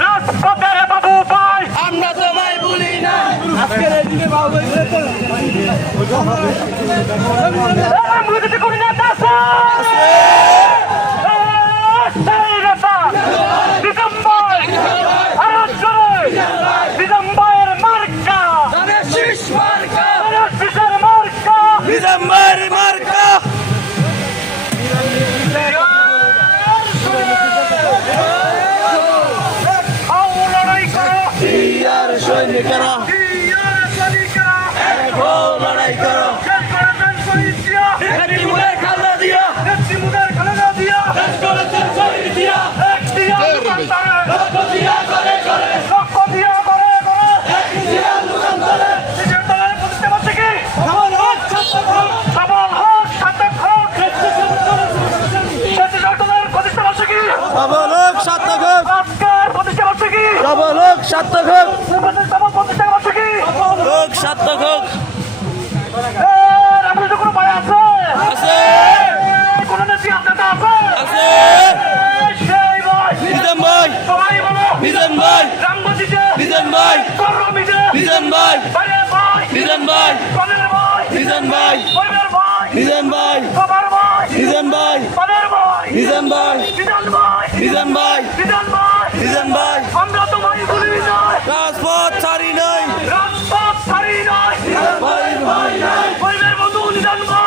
রাজপথের বাবু ভাই আমরা তোমায় ভুলি না। মুখে করি না দাসা ডিসেম্বর মার্কা আর সৈনিকেরা লড়াই করো একটি মুখের খাজা দিয়া রক্ত দিয়া করে করে সবলোক সার্থক সবলোক সার্থক লোক সার্থক আছে আছে মিজান ভাই মিজান ভাই মিজান ভাই মিজান ভাই মিজান ভাই মিজান ভাই মিজান ভাই মিজান ভাই মিজান ভাই মিজান ভাই